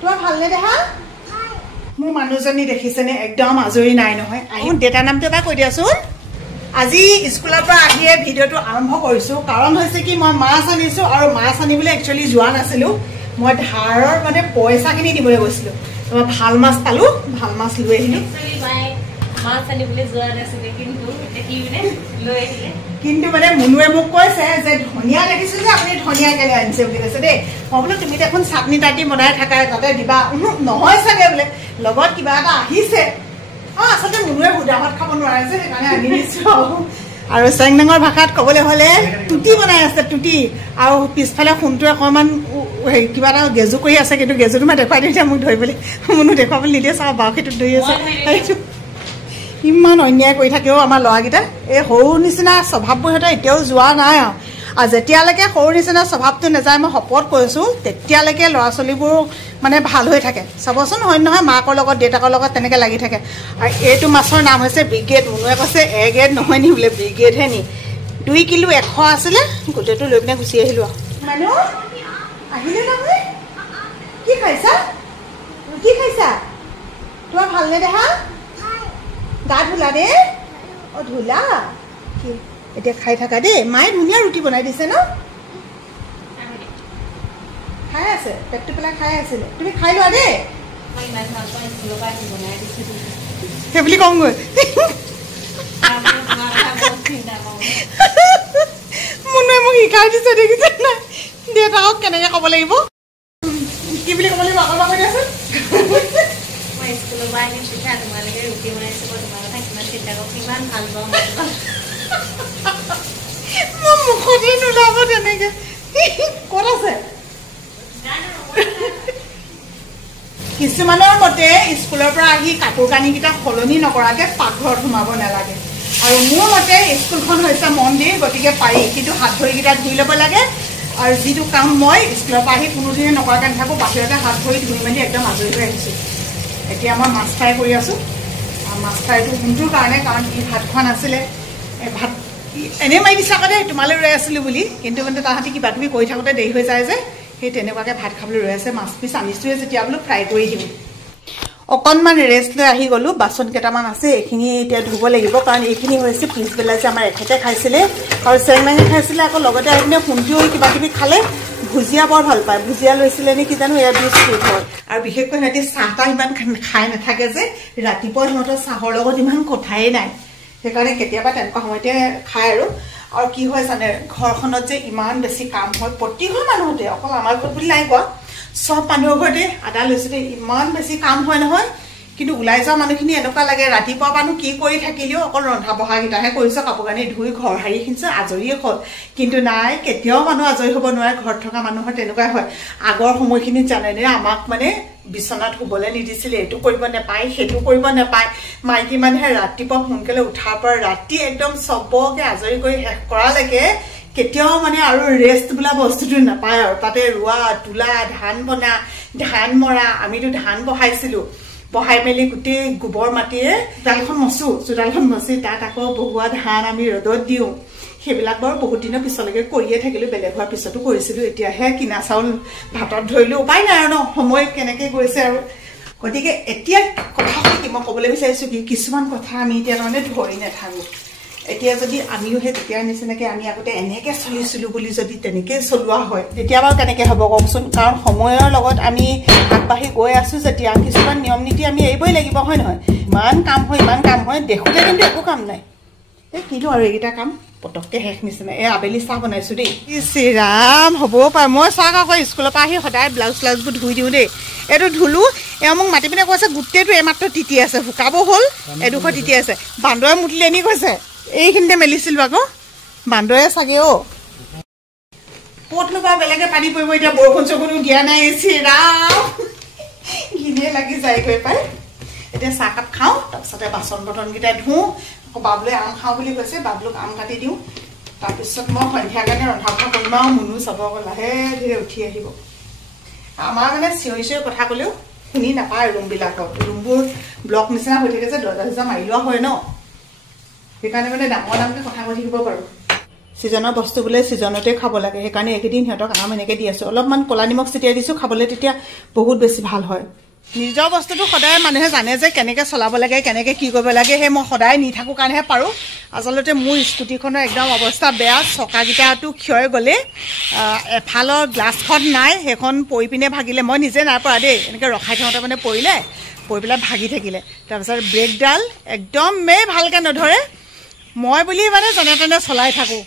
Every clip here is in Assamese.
তোমাৰ ভালনে দেহা? মোৰ মানুহজনী দেখিছেনে একদম আজৰি নাই নহয়। আহি দেউতাৰ নামটো এবাৰ কৈ দিয়াচোন। আজি স্কুলৰ পৰা আহিয়ে ভিডিঅ'টো আৰম্ভ কৰিছোঁ। কাৰণ হৈছে কি মই মাছ আনিছোঁ আৰু মাছ আনিবলৈ একচুৱেলি যোৱা নাছিলোঁ। মই ধাৰৰ মানে পইচাখিনি দিবলৈ গৈছিলোঁ। মই ভাল মাছ পালোঁ, ভাল মাছ লৈ আহিলোঁ। কিন্তু মানে মুনুৱে মোক কৈছে যে ধনিয়া দেখিছোঁ যে আপুনি ধনিয়া কেলে আনিছে বুলি কৈছে দেই। মই বোলো তুমি দেখোন চাটনি তাটনি বনাই থাকা তাতে দিবা। নহয় চাগে বোলে লগত কিবা এটা আহিছে। আচলতে মুনুৱে সুদা ভাত খাব নোৱাৰে যে সেইকাৰণে আনি দিছোঁ। আৰু চেংনাঙৰ ভাষাত ক'বলৈ হ'লে টুটি বনাই আছে টুটি। আৰু পিছফালে সোণটোৱে অকণমান হেৰি কিবা এটা গেজু কৰি আছে, কিন্তু গেজুটো মই দেখুৱাই দিওঁ মোক ধৰিবলৈ। মুনু দেখুৱাবলৈ নিদিয়ে চাওঁ বাউসীটোত ধৰি আছে। ইমান অন্যায় কৰি থাকেও আমাৰ ল'ৰাকেইটা। এই সৰু নিচিনা স্বভাৱবোৰ সিহঁতে এতিয়াও যোৱা নাই আৰু যেতিয়ালৈকে সৰু নিচিনা স্বভাৱটো নাযায় মই শপত কৈছোঁ তেতিয়ালৈকে ল'ৰা ছোৱালীবোৰ মানে ভাল হৈ থাকে। চাবচোন হয় নহয় মাকৰ লগত দেউতাকৰ লগত তেনেকৈ লাগি থাকে। আৰু এইটো মাছৰ নাম হৈছে ব্ৰিগেড। মুনুৱে কৈছে এ গ্ৰেড নহয় নি বোলে ব্ৰিগেডহে নি। 2 কিলো 100 আছিলে, গোটেইটো লৈ পিনে গুচি আহিলোঁ আৰু। মানুহ আহিলে নহয়। কি খাইছা? কি খাইছা? তোমাৰ ভালনে দেহা? গা ধুলা দেই? অ ধুলা কি এতিয়া খাই থাকা দেই। মায়ে ধুনীয়া ৰুটি বনাই দিছে ন? খাই আছে পেটটো পেলাই খাই আছিলে। তুমি খাই লোৱা দেই। সেই বুলি কওঁগৈ। মুনুৱে মোক শিকাই দিছে দেখিছে নাই দেউতাকক কেনেকে ক'ব লাগিব, কি বুলি ক'ব লাগিব আকৌ কৈ দিয়াচোন। মুখতে নোলাব তেনেকে। ক'ত আছে? কিছুমানৰ মতে স্কুলৰ পৰা আহি কাপোৰ কানিকেইটা সলনি নকৰাকে পাকঘৰত সোমাব নালাগে। আৰু মোৰ মতে স্কুলখন হৈছে মন্দিৰ, গতিকে পাৰি, কিন্তু হাত ভৰিকেইটা ধুই ল'ব লাগে। আৰু যিটো কাম মই স্কুলৰ পৰা আহি কোনোদিনে নকৰাকৈ নাথাকোঁ, বাহিৰতে হাত ভৰি ধুই মেলি একদম আজৰি হৈ আহিছোঁ। এতিয়া মই মাছ ফ্ৰাই কৰি আছোঁ। মাছ ফ্ৰাইটো কোনটোৰ কাৰণে, কাৰণ ই ভাত খোৱা নাছিলে। ভাত এনেই মাৰি দিছে আকৌ দেই তোমালৈ ৰৈ আছিলোঁ বুলি, কিন্তু মানে তাহাঁতি কিবা কিবি কৰি থাকোঁতে দেৰি হৈ যায় যে সেই তেনেকুৱাকৈ ভাত খাবলৈ ৰৈ আছে। মাছ পিচ আনিছোঁৱে যেতিয়া বোলো ফ্ৰাই কৰি দিওঁ। অকণমান ৰেষ্ট লৈ আহি গ'লোঁ। বাচন কেইটামান আছে এইখিনি এতিয়া ধুব লাগিব, কাৰণ এইখিনি হৈছে পিছবেলা যে আমাৰ এখেতে খাইছিলে আৰু চেংমাঙে খাইছিলে। আকৌ লগতে আহি পিনে সোণটিও কিবা কিবি খালে। ভুজিয়া বৰ ভাল পায়, ভুজিয়া লৈছিলে নেকি জানো, এয়া বিস্কুট হয়। আৰু বিশেষকৈ সিহঁতি চাহ তাহ ইমান খাই নাথাকে যে ৰাতিপুৱা সিহঁতৰ চাহৰ লগত ইমান কথাই নাই, সেইকাৰণে কেতিয়াবা তেনেকুৱা সময়তে খায়। আৰু কি হয় জানে, ঘৰখনত যে ইমান বেছি কাম হয় প্ৰতিঘৰ মানুহতে, অকল আমাৰ ঘৰত বুলি নাই কোৱা, চব মানুহৰ ঘৰতে আদা লৈছোঁ দেই। ইমান বেছি কাম হয় নহয়, কিন্তু ওলাই যোৱা মানুহখিনি এনেকুৱা লাগে ৰাতিপুৱা মানুহ কি কৰি থাকিলেও অকল ৰন্ধা বঢ়াকেইটাহে কৰিছে, কাপোৰ কানি ধুই ঘৰ সাৰি কিনিছে আজৰিয়ে হ'ল। কিন্তু নাই, কেতিয়াও মানুহ আজৰি হ'ব নোৱাৰে। ঘৰত থকা মানুহৰ তেনেকুৱাই হয়। আগৰ সময়খিনিত জানেনে আমাক মানে বিচনাত শুবলৈ নিদিছিলে, এইটো কৰিব নাপায় সেইটো কৰিব নাপায়। মাইকী মানুহে ৰাতিপুৱা সোনকালে উঠাৰ পৰা ৰাতি একদম চবকে আজৰি কৰি শেষ কৰালৈকে কেতিয়াও মানে আৰু ৰেষ্ট বোলা বস্তুটো নাপায়। আৰু তাতে ৰোৱা তোলা, ধান বনা, ধান মৰা। আমিতো ধান বহাইছিলোঁ, বহাই মেলি গোটেই গোবৰ মাটিৰে চোতালখন মচোঁ, চোতালখন মচি তাত আকৌ বহোৱা ধান আমি ৰ'দত দিওঁ। সেইবিলাক বাৰু বহুত দিনৰ পিছলৈকে কৰিয়ে থাকিলোঁ, বেলেগ হোৱাৰ পিছতো কৰিছিলোঁ। এতিয়াহে কিনা চাউল ভাতত ধৰিলোঁ, উপায় নাই আৰু ন, সময় কেনেকৈ গৈছে আৰু। গতিকে এতিয়া কথাটো কি মই ক'বলৈ বিচাৰিছোঁ কি, কিছুমান কথা আমি এতিয়া তাৰমানে ধৰি নাথাকোঁ। এতিয়া যদি আমিও সেই তেতিয়াৰ নিচিনাকৈ আমি আগতে এনেকৈ চলিছিলোঁ বুলি যদি তেনেকৈ চলোৱা হয় তেতিয়া বাৰু কেনেকৈ হ'ব কওকচোন। কাৰণ সময়ৰ লগত আমি আগবাঢ়ি গৈ আছোঁ যেতিয়া কিছুমান নিয়ম নীতি আমি এৰিবই লাগিব, হয় নহয়? ইমান কাম হয় দেখোঁতে কিন্তু একো কাম নাই। কিনো আৰু এইকেইটা কাম পটককৈ শেষ নিচিনা। আবেলি চাহ বনাইছোঁ দেই। শ্ৰীৰাম হ'বও পাৰে। মই চাহ আকৌ স্কুলৰ পৰা আহি সদায় ব্লাউজ চ্লাউজবোৰ ধুই দিওঁ দেই। এইটো ধুলোঁ, এওঁ মোক মাতি পিনে কৈছে গোটেইটো এইমাত্ৰ তিতি আছে, শুকাব হ'ল, এডোখৰ তিতি আছে। বান্দৰে মুতিলে নি কৈছে, এইখিনিতে মেলিছিলোঁ আকৌ, বান্দৰে চাগে ক'তনো বাৰু বেলেগে পানী পৰিব। এতিয়া বৰষুণ চৰষুণো দিয়া নাই। শ্ৰীৰাম ঘিনেই লাগি যায়গৈ পাই। এতিয়া চাহকাপ খাওঁ, তাৰপিছতে বাচন বৰ্তনকেইটা ধুওঁ। আকৌ বাবুলৈ আম খাওঁ বুলি কৈছে, বাবুক আম কাটি দিওঁ। তাৰপিছত মই সন্ধিয়াৰ কাৰণে ৰন্ধা বঢ়া কৰিম আৰু। মুনু চাব আকৌ লাহে ধীৰে উঠি আহিব। আমাৰ মানে চিঞৰি চিঞৰি কথা ক'লেও শুনি নাপায়। ৰুমবিলাকত ৰুমবোৰ ব্লক নিচিনা হৈ থাকে যে, দৰ্জা চৰ্জা মাৰি লোৱা হয় ন, সেইকাৰণে মানে ডাঙৰ ডাঙৰকৈ কথা কৈ থাকিব পাৰোঁ। সিজনৰ বস্তু বোলে সিজনতে খাব লাগে সেইকাৰণে একেদিন সিহঁতক আম এনেকৈ দি আছোঁ অলপমান ক'লা নিমখ ছিটিয়াই দিছোঁ খাবলৈ তেতিয়া বহুত বেছি ভাল হয় নিজৰ বস্তুটো সদায় মানুহে জানে যে কেনেকৈ চলাব লাগে কেনেকৈ কি কৰিব লাগে সেই মই সদায় নি থাকোঁ কাৰণেহে পাৰোঁ আচলতে মোৰ স্কুটিখনৰ একদম অৱস্থা বেয়া চকাকেইটাটো ক্ষয় গ'লে এফালৰ গ্লাছখন নাই সেইখন পৰি পিনে ভাগিলে মই নিজে নাই পৰা দেই এনেকৈ ৰখাই থওঁতে মানে পৰি পেলাই ভাগি থাকিলে তাৰপিছত ব্ৰেকডাল একদমেই ভালকৈ নধৰে মই বুলি মানে যেনে তেনে চলাই থাকোঁ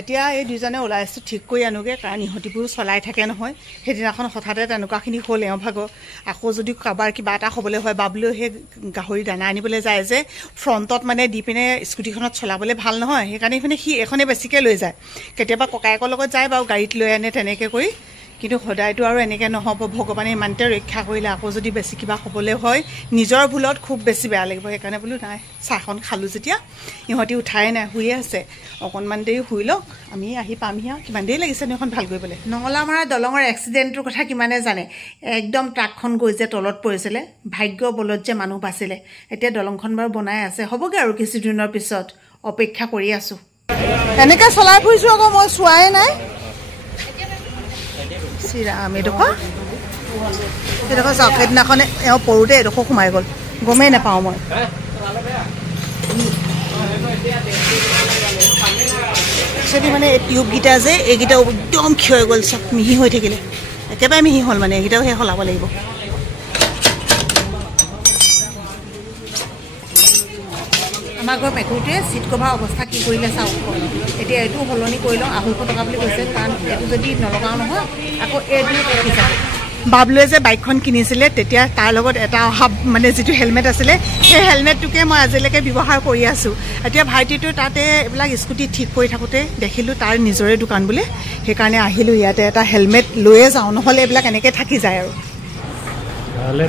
এতিয়া এই দুজনে ওলাই আছোঁ ঠিক কৰি আনোগৈ কাৰণ ইহঁতিবোৰ চলাই থাকে নহয় সেইদিনাখন হঠাতে তেনেকুৱাখিনি হ'ল এওঁ ভাগৰ আকৌ যদি কাৰোবাৰ কিবা এটা হ'বলৈ হয় বাবলৈও সেই গাহৰি দানা আনিবলৈ যায় যে ফ্ৰণ্টত মানে দি পিনে স্কুটিখনত চলাবলৈ ভাল নহয় সেইকাৰণে মানে সি এখনে বেছিকৈ লৈ যায় কেতিয়াবা ককায়েকৰ লগত যায় বাৰু গাড়ীত লৈ আনে তেনেকৈ কৰি কিন্তু সদায়তো আৰু এনেকৈ নহ'ব ভগৱানে ইমানতে ৰক্ষা কৰিলে আকৌ যদি বেছি কিবা হ'বলৈ হয় নিজৰ ভুলত খুব বেছি বেয়া লাগিব সেইকাৰণে বোলো নাই চাহখন খালোঁ যেতিয়া ইহঁতি উঠাই নাই শুয়ে আছে অকণমান দেৰি শুই লওক আমি আহি পামহি আৰু কিমান দেৰি লাগিছে এখন ভাল কৰিবলৈ নঙলামৰা দলঙৰ এক্সিডেণ্টটোৰ কথা কিমানে জানে একদম ট্ৰাকখন গৈ যে তলত পৰিছিলে ভাগ্য বলত যে মানুহ বাচিলে এতিয়া দলংখন বাৰু বনাই আছে হ'বগৈ আৰু কিছুদিনৰ পিছত অপেক্ষা কৰি আছোঁ এনেকৈ চলাই ফুৰিছোঁ আকৌ মই চোৱাই নাই শ্ৰীৰাম এইডোখৰ চাওক সেইদিনাখনে এওঁ পৰোঁতে এইডোখৰ সোমাই গ'ল গমেই নাপাওঁ মই একচুৱেলি মানে এই টিউবকেইটা যে এইকেইটাও একদম ক্ষয় গ'ল চব মিহি হৈ থাকিলে একেবাৰে মিহি হ'ল মানে এইকেইটাও সেই সলাব লাগিব আমাৰ ঘৰৰ মেকুৰীটোৱে চিট কভাৰ অৱস্থা কি কৰিলে চাওক এতিয়া এইটো সলনি কৰি লওঁ 250 টকা বুলি কৈছে কাৰণ এইটো যদি নলগাওঁ নহয় আকৌ এইটো ৰখি যাব বাবলুৱে যে বাইকখন কিনিছিলে তেতিয়া তাৰ লগত এটা অহা মানে যিটো হেলমেট আছিলে সেই হেলমেটটোকে মই আজিলৈকে ব্যৱহাৰ কৰি আছোঁ এতিয়া ভাইটিটো তাতে এইবিলাক স্কুটি ঠিক কৰি থাকোঁতে দেখিলোঁ তাৰ নিজৰে দোকান বোলে সেইকাৰণে আহিলোঁ ইয়াতে এটা হেলমেট লৈয়ে যাওঁ নহ'লে এইবিলাক এনেকৈ থাকি যায় আৰু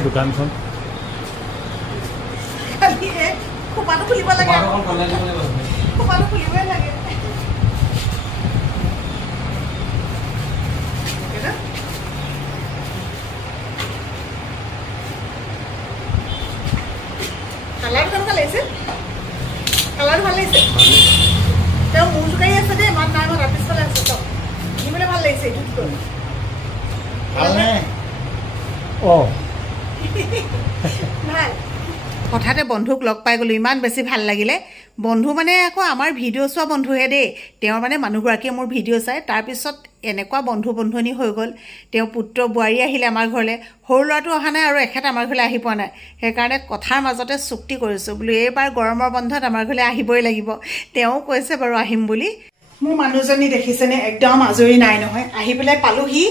দোকানখন খোপাটো খুলিব লাগে খোপাটো খুলিবই লাগে কালাৰ কেনেকুৱা লাগিছে কালাৰ ভাল লাগিছে তেওঁ মোৰ জোকাৰি আছে দেই ইমান নাই মই ৰাতিফালে আছে চব কিনিবলৈ ভাল লাগিছে এইটো কি ভাল হঠাতে বন্ধুক লগ পাই গ'লোঁ ইমান বেছি ভাল লাগিলে বন্ধু মানে আকৌ আমাৰ ভিডিঅ' চোৱা বন্ধুহে দেই তেওঁৰ মানে মানুহগৰাকীয়ে মোৰ ভিডিঅ' চাই তাৰপিছত এনেকুৱা বন্ধুবন্ধনী হৈ গ'ল তেওঁ পুত্ৰ বোৱাৰী আহিলে আমাৰ ঘৰলৈ সৰু ল'ৰাটো অহা নাই আৰু এখেত আমাৰ ঘৰলৈ আহি পোৱা নাই সেইকাৰণে কথাৰ মাজতে চুক্তি কৰিছোঁ বোলো এইবাৰ গৰমৰ বন্ধত আমাৰ ঘৰলৈ আহিবই লাগিব তেওঁ কৈছে বাৰু আহিম বুলি মোৰ মানুহজনী দেখিছেনে একদম আজৰি নাই নহয় আহি পেলাই পালোহি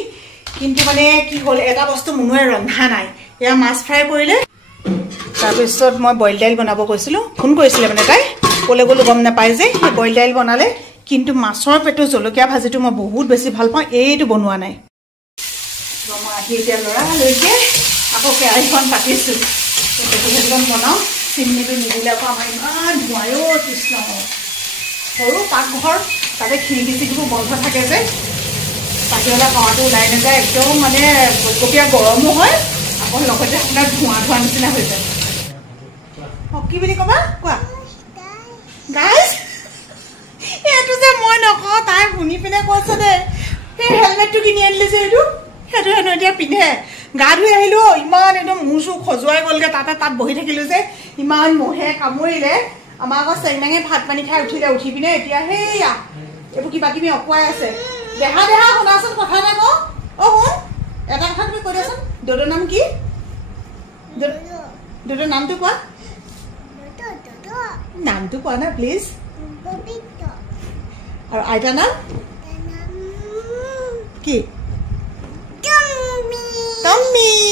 কিন্তু মানে কি হ'ল এটা বস্তু মুনুৱে ৰন্ধা নাই এয়া মাছ ফ্ৰাই কৰিলে তাৰপিছত মই বইল দাইল বনাব কৈছিলোঁ ফোন কৰিছিলে মানে তাই ক'লৈ গ'লো গম নাপায় যে সেই বইল দাইল বনালে কিন্তু মাছৰ পেটু জলকীয়া ভাজিটো মই বহুত বেছি ভাল পাওঁ এইটো বনোৱা নাই মই আহি এতিয়া ল'ৰালৈকে আকৌ কেৰাহীখন পাতিছোঁ পেটু ভাজিখন বনাওঁ চিমনিটো নিদিলে আকৌ আমাৰ ইমান ধোঁৱায়ো কৃষ্ণ সৰু পাকঘৰ তাতে খিৰিকি চিৰিকিবোৰ বন্ধ থাকে যে বাহিৰলৈ হাৱাটো ওলাই নাযায় একদম মানে গপগপীয়া গৰমো হয় আকৌ লগতে আপোনাৰ ধোঁৱা নিচিনা হৈ যায় কি বুলি ক'বা কোৱা গাইজ এইটো যে মই নকওঁ তাই শুনি পিনে কৈছে দেই সেই হেলমেটটো কিনি আনিলে যে এইটো সেইটো হেনো এতিয়া পিন্ধে গা ধুই আহিলোঁ ইমান একদম মূৰ চুৰ খজুৱাই গ'লগৈ তাত বহি থাকিলোঁ যে ইমান মহে কামুৰিলে আমাৰ আকৌ চেংমেঙে ভাত পানী খাই উঠিলে উঠি পিনে এতিয়া সেয়া এইবোৰ কিবা কিবি অকুৱাই আছে দেহা শুনাচোন কথা এটা কওঁ শুন এটা কথা তুমি কৈ দিয়াচোন দদৰ নাম কি দদৰ নামটো কোৱা নামটো কোৱা না প্লিজ আৰু আইতাৰ নাম কি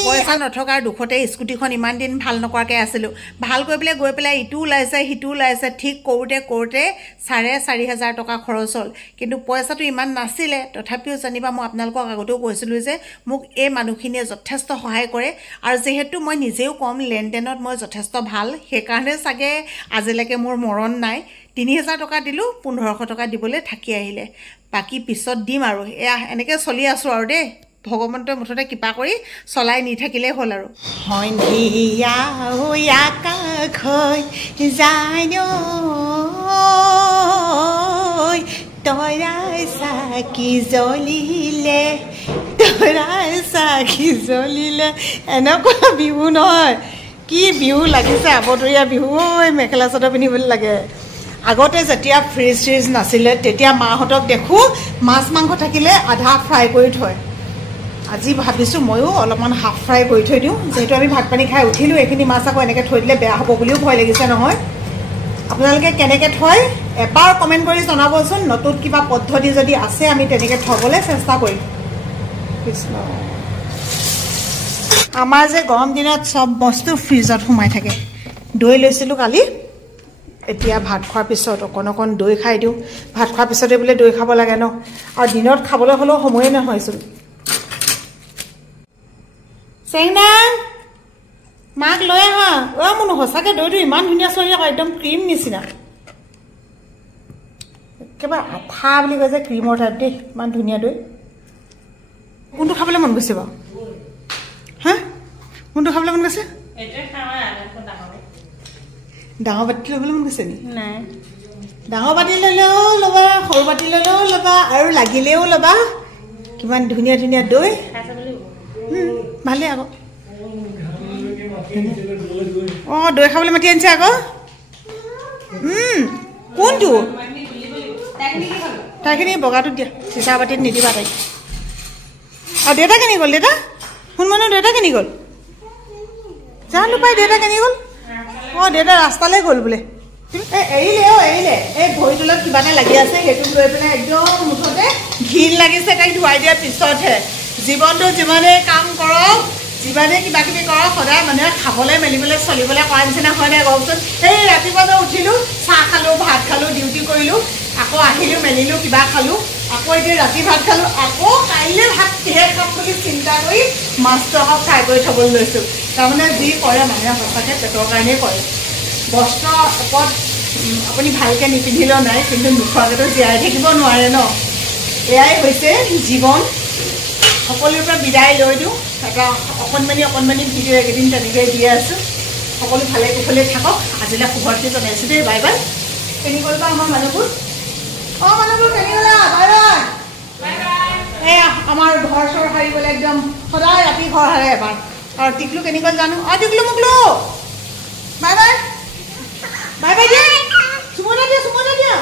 পইচা নথকাৰ দুখতে স্কুটিখন ইমান দিন ভাল নকৰাকৈ আছিলোঁ ভাল কৰি পেলাই গৈ পেলাই ইটো ওলাইছে সিটো ওলাইছে ঠিক কৰোঁতে 4,500 টকা খৰচ হ'ল কিন্তু পইচাটো ইমান নাছিলে তথাপিও জানিবা মই আপোনালোকক আগতেও কৈছিলোঁ যে মোক এই মানুহখিনিয়ে যথেষ্ট সহায় কৰে আৰু যিহেতু মই নিজেও কম লেনদেনত মই যথেষ্ট ভাল সেইকাৰণে চাগে আজিলৈকে মোৰ মৰণ নাই 3,000 টকা দিলোঁ 1,500 টকা দিবলৈ থাকি আহিলে বাকী পিছত দিম আৰু এয়া এনেকৈ চলি আছোঁ আৰু দেই ভগৱন্তই মুঠতে কিবা কৰি চলাই নি থাকিলেই হ'ল আৰু সন্ধিয়া হৈ আকাশ যায় তৰাই চাকি জ্বলিলে তৰাই চাকি জ্বলিলে এনেকুৱা বিহু নহয় কি বিহু লাগিছে আবতৰীয়া বিহু ঐ মেখেলা চাদৰ পিন্ধিবলৈ লাগে আগতে যেতিয়া ফ্ৰিজ ফ্ৰিজ নাছিলে তেতিয়া মাহঁতক দেখোঁ মাছ মাংস থাকিলে আধা ফ্ৰাই কৰি থয় আজি ভাবিছোঁ ময়ো অলপমান হাফ ফ্ৰাই কৰি থৈ দিওঁ যিহেতু আমি ভাত পানী খাই উঠিলোঁ এইখিনি মাছ আকৌ এনেকৈ থৈ দিলে বেয়া হ'ব বুলিও ভয় লাগিছে নহয় আপোনালোকে কেনেকৈ থয় এবাৰ কমেণ্ট কৰি জনাবচোন নতুন কিবা পদ্ধতি যদি আছে আমি তেনেকৈ থ'বলৈ চেষ্টা কৰিম কৃষ্ণ আমাৰ যে গৰম দিনত চব বস্তু ফ্ৰিজত সোমাই থাকে দৈ লৈছিলোঁ কালি এতিয়া ভাত খোৱাৰ পিছত অকণ অকণ দৈ খাই দিওঁ ভাত খোৱাৰ পিছতে বোলে দৈ খাব লাগে ন আৰু দিনত খাবলৈ হ'লেও সময়ে নহয়চোন চেংনা মাক লৈ আহা মোৰ সঁচাকৈ দৈটো ইমান ধুনীয়া চলি আকৌ একদম ক্ৰীম নিচিনা একেবাৰে আঠা বুলি কয় যে ক্ৰীমৰ টাইপ দেই ইমান ধুনীয়া দৈ কোনটো খাবলৈ মন গৈছে বাৰু হা কোনটো খাবলৈ মন গৈছে ডাঙৰ বাতি ল'বলৈ মন গৈছে নি নাই ডাঙৰ বাতি ল'লেও ল'বা সৰু বাতি ল'লেও ল'বা আৰু লাগিলেও ল'বা কিমান ধুনীয়া ধুনীয়া দৈ ভালেই আকৌ অঁ দৈ খাবলৈ মাতি আনিছে আকৌ কোনটো তাইখিনি বগাটোত দিয়া চিচা বাতিত নিদিবা তাইক আৰু দেউতা কেনি গ'ল দেউতা শুন মানুহ দেউতা কেনি গ'ল জানো পাই দেউতা কেনি গ'ল অঁ দেউতা ৰাস্তালৈ গ'ল বোলে এৰিলে এই ভৰি তলত কিবা এটা লাগি আছে সেইটো লৈ পেলাই একদম মুঠতে ঘিণ লাগিছে তাইক ধুৱাই দিয়াৰ পিছতহে জীৱনটো যিমানেই কাম কৰক যিমানেই কিবা কিবি কৰক সদায় মানুহে খাবলৈ মেলিবলৈ চলিবলৈ কৰা নিচিনা হয় নাই কওকচোন এই ৰাতিপুৱা উঠিলোঁ চাহ খালোঁ ভাত খালোঁ ডিউটি কৰিলোঁ আকৌ আহিলোঁ মেলিলোঁ কিবা খালোঁ আকৌ এতিয়া ৰাতি ভাত খালোঁ আকৌ কাইলৈ ভাত কিহে খাম বুলি চিন্তা কৰি মাছটো আকৌ ফ্ৰাই কৰি থ'বলৈ লৈছোঁ তাৰমানে যি কৰে মানুহে সঁচাকৈ পেটৰ কাৰণেই কৰে বস্ত্ৰ ওপৰত আপুনি ভালকৈ নিপিন্ধিলেও নাই কিন্তু নোখোৱাকৈতো জীয়াই থাকিব নোৱাৰে ন এয়াই হৈছে জীৱন সকলোৰে পৰা বিদায় লৈ দিওঁ এটা অকণমানি ভিডিঅ' এইকেইদিন তেনেকৈ দিয়ে আছোঁ সকলো ভালে কুশলে থাকক আজিলৈ শুভৰাত্ৰি জনাইছোঁ দেই বাই বাই কেনি গ'ল বা আমাৰ মানুহবোৰ অঁ মানুহবোৰ কেনি গ'লা বাই বাই এয়া আমাৰ ঘৰ চৰ সাৰিবলৈ একদম সদায় ৰাতি ঘৰ সাৰে এবাৰ আৰু টিকলু কেনি গ'ল জানো অঁ Tiklu মুকলু bye bye bye bye দিয়া চুমনা দিয়া